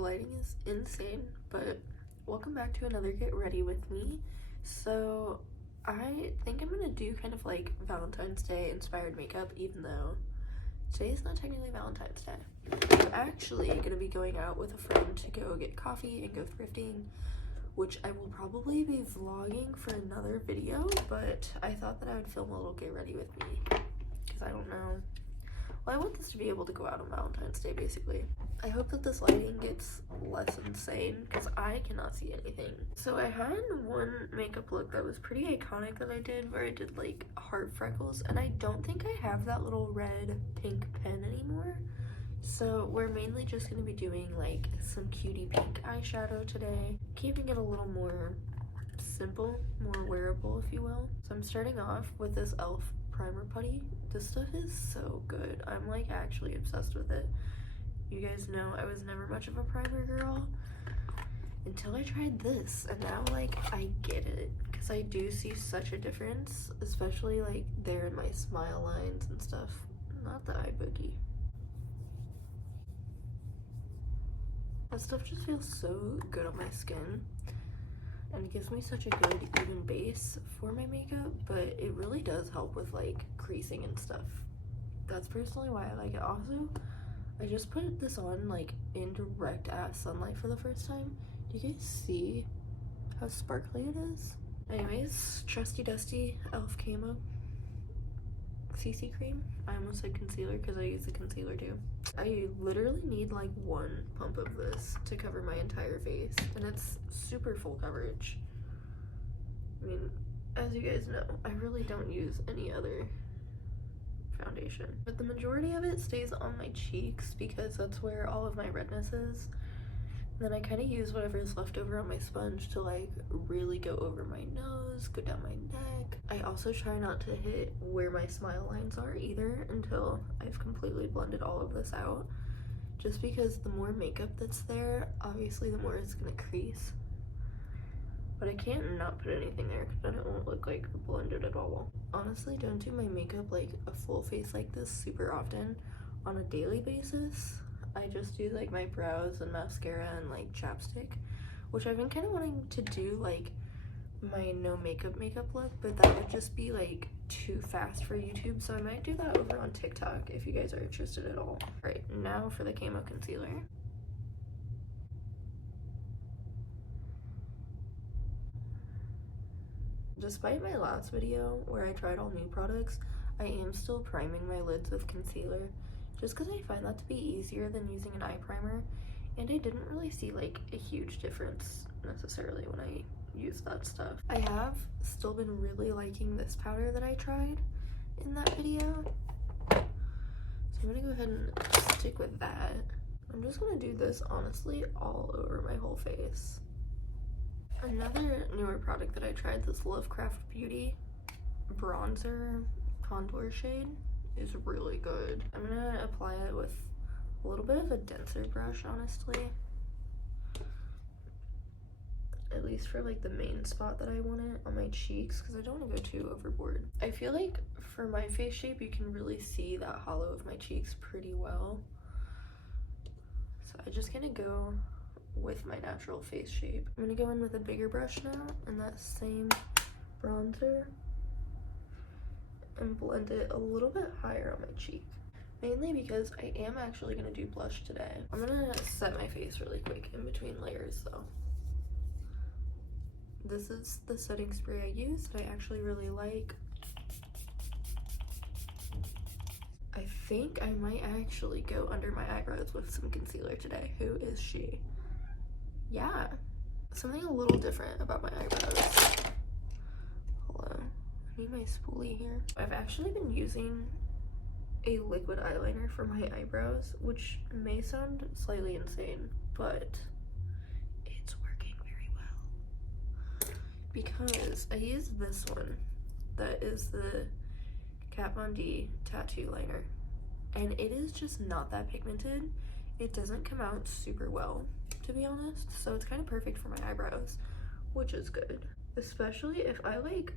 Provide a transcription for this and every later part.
lighting is insane, but welcome back to another Get Ready With Me. So I think I'm gonna do kind of like Valentine's Day inspired makeup, even though today's not technically Valentine's Day. I'm actually gonna be going out with a friend to go get coffee and go thrifting, which I will probably be vlogging for another video, but I thought that I would film a little Get Ready With Me, because I don't know. Well, I want this to be able to go out on Valentine's Day, basically. I hope that this lighting gets less insane, because I cannot see anything. So I had one makeup look that was pretty iconic that I did, where I did like heart freckles, and I don't think I have that little red pink pen anymore. So we're mainly just going to be doing like some cutie pink eyeshadow today, keeping it a little more simple, more wearable, if you will. So I'm starting off with this e.l.f. primer putty. This stuff is so good. I'm like actually obsessed with it. You guys know I was never much of a primer girl until I tried this, and now like I get it, because I do see such a difference, especially like there in my smile lines and stuff. Not the eye boogie. That stuff just feels so good on my skin, and it gives me such a good even base for my makeup, but it really does help with like creasing and stuff. That's personally why I like it. Also, I just put this on like in direct ass sunlight for the first time. Do you guys see how sparkly it is? Anyways, trusty dusty e.l.f. camo CC cream. I almost said concealer because I use the concealer too. I literally need like one pump of this to cover my entire face, and it's super full coverage. I mean, as you guys know, I really don't use any other foundation, but the majority of it stays on my cheeks because that's where all of my redness is. Then I kind of use whatever is left over on my sponge to like really go over my nose, go down my neck. I also try not to hit where my smile lines are either until I've completely blended all of this out, just because the more makeup that's there, obviously the more it's gonna crease. But I can't not put anything there because then it won't look like blended at all. Honestly, don't do my makeup like a full face like this super often on a daily basis. I just do like my brows and mascara and like chapstick, which I've been kind of wanting to do like my no makeup look, but that would just be like too fast for YouTube, so I might do that over on TikTok if you guys are interested at all. Alright, now for the camo concealer. Despite my last video where I tried all new products, I am still priming my lids with concealer, just because I find that to be easier than using an eye primer, and I didn't really see like a huge difference necessarily when I used that stuff. I have still been really liking this powder that I tried in that video, so I'm gonna go ahead and stick with that. I'm just gonna do this honestly all over my whole face. Another newer product that I tried, this Lovecraft Beauty bronzer contour shade, is really good. I'm gonna apply it with a little bit of a denser brush, honestly, at least for like the main spot that I want it on my cheeks, because I don't want to go too overboard. I feel like for my face shape you can really see that hollow of my cheeks pretty well, so I just gonna go with my natural face shape. I'm gonna go in with a bigger brush now and that same bronzer and blend it a little bit higher on my cheek, mainly because I am actually gonna do blush today. I'm gonna set my face really quick in between layers though. This is the setting spray I use that I actually really like. I think I might actually go under my eyebrows with some concealer today. Who is she? Yeah, something a little different about my eyebrows. Hello, I need my spoolie here. I've actually been using a liquid eyeliner for my eyebrows, which may sound slightly insane, but it's working very well, because I use this one that is the Kat Von D tattoo liner, and it is just not that pigmented. It doesn't come out super well, to be honest, so it's kind of perfect for my eyebrows, which is good, especially if I like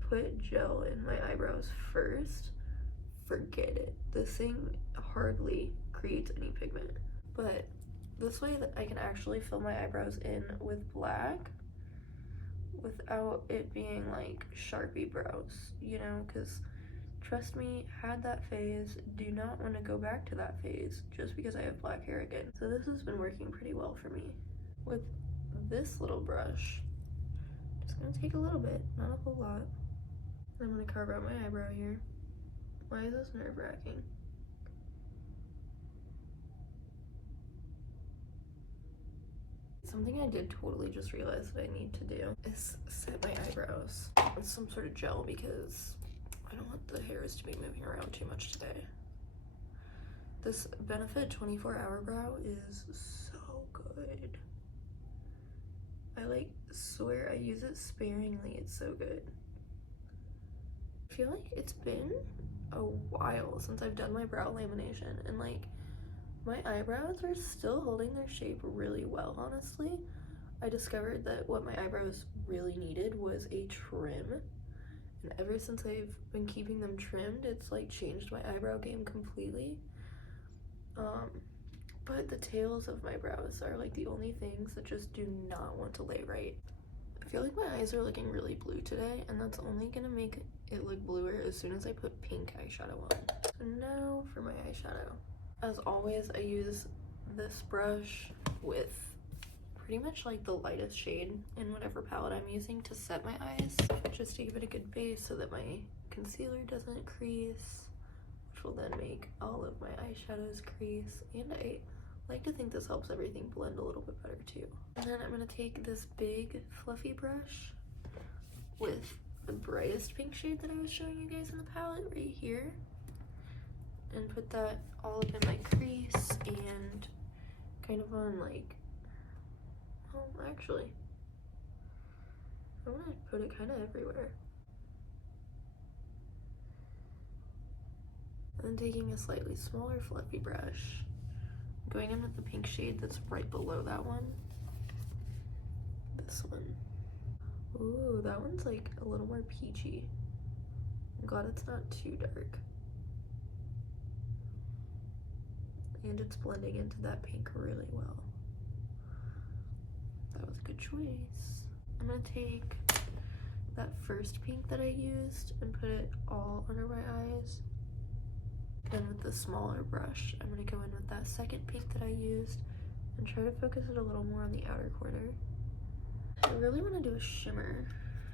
put gel in my eyebrows first. Forget it, this thing hardly creates any pigment. But This way that I can actually fill my eyebrows in with black without it being like Sharpie brows, you know, because trust me, had that phase, do not want to go back to that phase just because I have black hair again. So this has been working pretty well for me. With this little brush, just gonna take a little bit, not a whole lot. I'm gonna carve out my eyebrow here. Why is this nerve-wracking? Something I did totally just realize that I need to do is set my eyebrows with some sort of gel because I don't want the hairs to be moving around too much today. This Benefit 24-Hour Brow is so good. I like swear I use it sparingly, it's so good. I feel like it's been a while since I've done my brow lamination and like my eyebrows are still holding their shape really well, honestly. I discovered that what my eyebrows really needed was a trim. And ever since I've been keeping them trimmed, it's like changed my eyebrow game completely. But the tails of my brows are like the only things that just do not want to lay right. I feel like my eyes are looking really blue today, and that's only gonna make it look bluer as soon as I put pink eyeshadow on. So now for my eyeshadow. As always, I use this brush with pretty much like the lightest shade in whatever palette I'm using to set my eyes, just to give it a good base so that my concealer doesn't crease, which will then make all of my eyeshadows crease, and I like to think this helps everything blend a little bit better too. And then I'm gonna take this big fluffy brush with the brightest pink shade that I was showing you guys in the palette right here, and put that all up in my crease and kind of on like, oh, actually, I want to put it kind of everywhere. And then taking a slightly smaller fluffy brush, going in with the pink shade that's right below that one. This one. Ooh, that one's like a little more peachy. I'm glad it's not too dark. And it's blending into that pink really well. That was a good choice. I'm gonna take that first pink that I used and put it all under my eyes. And with the smaller brush, I'm gonna go in with that second pink that I used and try to focus it a little more on the outer corner. I really want to do a shimmer.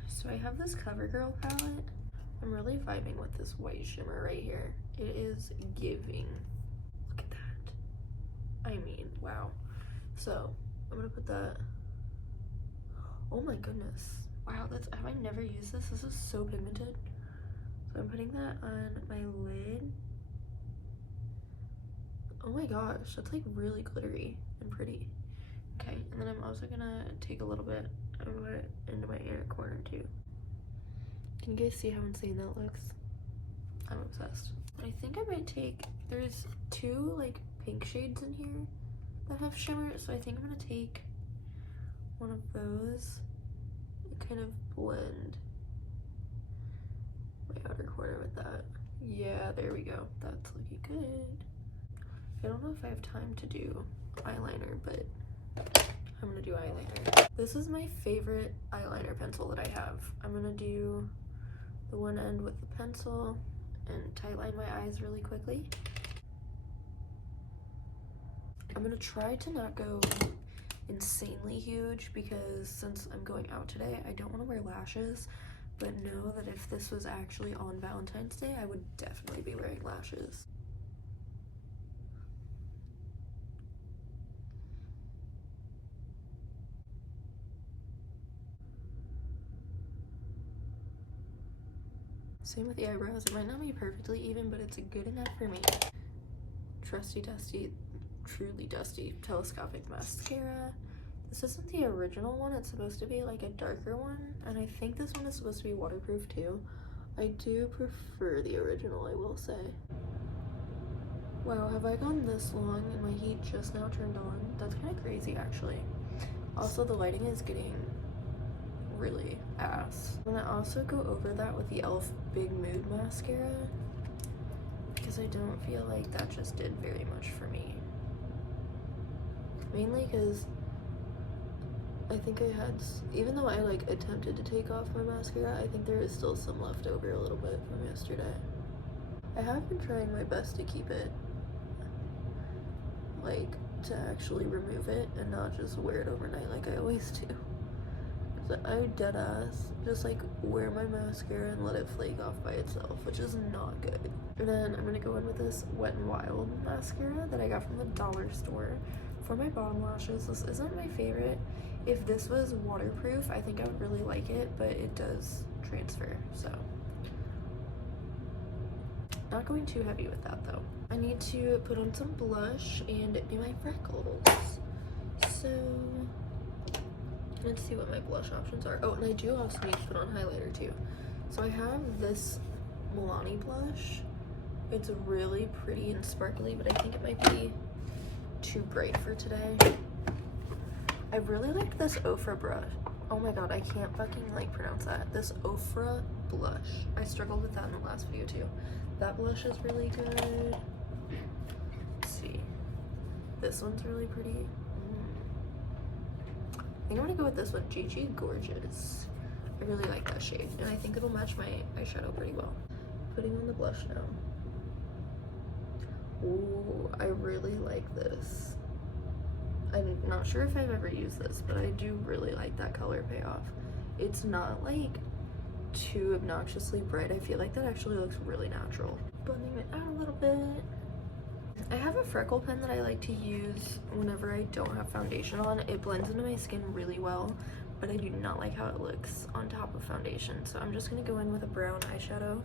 So I have this CoverGirl palette. I'm really vibing with this white shimmer right here. It is giving. Look at that. I mean, wow. So I'm gonna put that. Oh my goodness. Wow, have I never used this? This is so pigmented. So I'm putting that on my lid. Oh my gosh, that's like really glittery and pretty. Okay, and then I'm also gonna take a little bit of it into my inner corner too. Can you guys see how insane that looks? I'm obsessed. I think I might take, there's two like pink shades in here that have shimmer, so I think I'm gonna take one of those and kind of blend my outer corner with that. Yeah, there we go. That's looking good. I don't know if I have time to do eyeliner, but I'm gonna do eyeliner. This is my favorite eyeliner pencil that I have. I'm gonna do the one end with the pencil and tightline my eyes really quickly. I'm gonna try to not go insanely huge because since I'm going out today, I don't want to wear lashes, but know that if this was actually on Valentine's Day, I would definitely be wearing lashes. Same with the eyebrows. It might not be perfectly even, but it's good enough for me. Trusty dusty, truly dusty telescopic mascara. This isn't the original one. It's supposed to be like a darker one, and I think this one is supposed to be waterproof too. I do prefer the original, I will say. Wow, have I gone this long and my heat just now turned on? That's kind of crazy actually. Also, the lighting is getting really ass. I'm gonna also go over that with the e.l.f. Big Mood Mascara because I don't feel like that just did very much for me. mainly because I think I had, even though I like attempted to take off my mascara, I think there is still some left over a little bit from yesterday. I have been trying my best to keep it, like, to actually remove it and not just wear it overnight like I always do. Because I deadass just like wear my mascara and let it flake off by itself, which is not good. And then I'm gonna go in with this Wet n Wild mascara that I got from the dollar store for my bottom lashes. This isn't my favorite. If this was waterproof, I think I would really like it, but it does transfer, so. Not going too heavy with that though. I need to put on some blush and do my freckles. So let's see what my blush options are. Oh, and I do also need to put on highlighter too. So I have this Milani blush. It's really pretty and sparkly, but I think it might be too bright for today. I really like this Ofra brush. Oh my god, I can't fucking like pronounce that. This Ofra blush. I struggled with that in the last video too. That blush is really good. Let's see. This one's really pretty. I think I'm gonna go with this one, Gigi Gorgeous. I really like that shade, and I think it'll match my eyeshadow pretty well. Putting on the blush now. Ooh, I really like this. I'm not sure if I've ever used this, but I do really like that color payoff. It's not like too obnoxiously bright. I feel like that actually looks really natural. Blending it out a little bit. I have a freckle pen that I like to use whenever I don't have foundation on. It blends into my skin really well, but I do not like how it looks on top of foundation. So I'm just gonna go in with a brown eyeshadow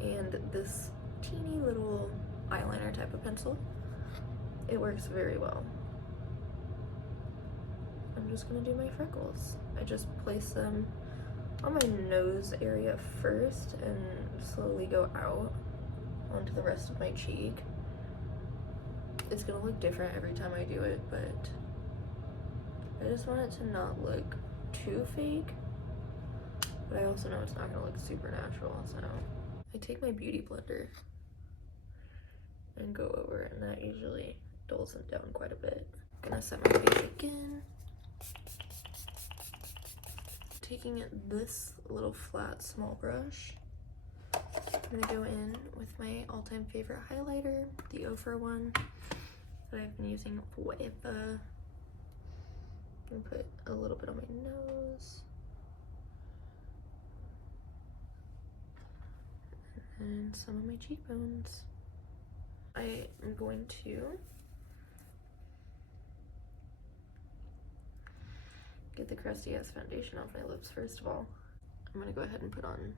and this teeny little eyeliner type of pencil. It works very well. I'm just gonna do my freckles. I just place them on my nose area first and slowly go out onto the rest of my cheek. It's gonna look different every time I do it, but I just want it to not look too fake, but I also know it's not gonna look super natural, so I take my beauty blender and go over it, and that usually dulls it down quite a bit. Gonna set my face again. Taking this little flat small brush, I'm gonna go in with my all-time favorite highlighter, the Ofra one that I've been using forever. I'm gonna put a little bit on my nose and some of my cheekbones. I am going to get the crusty ass foundation off my lips first of all. I'm gonna go ahead and put on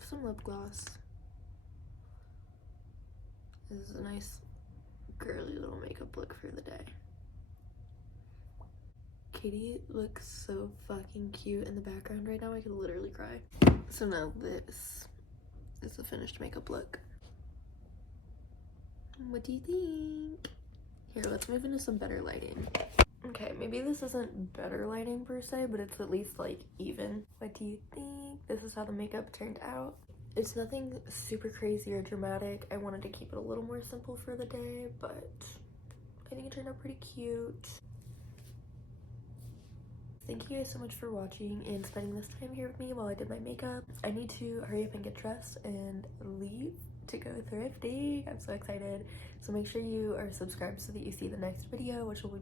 some lip gloss. This is a nice girly little makeup look for the day. Katie looks so fucking cute in the background right now. I could literally cry. So now this is the finished makeup look. What do you think? Here, let's move into some better lighting. Okay, maybe this isn't better lighting per se, but it's at least like even. What do you think? This is how the makeup turned out. It's nothing super crazy or dramatic. I wanted to keep it a little more simple for the day, but I think it turned out pretty cute. Thank you guys so much for watching and spending this time here with me while I did my makeup. I need to hurry up and get dressed and leave to go thrifting. I'm so excited. So make sure you are subscribed so that you see the next video, which will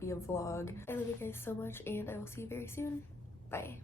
be a vlog. I love you guys so much, and I will see you very soon. Bye.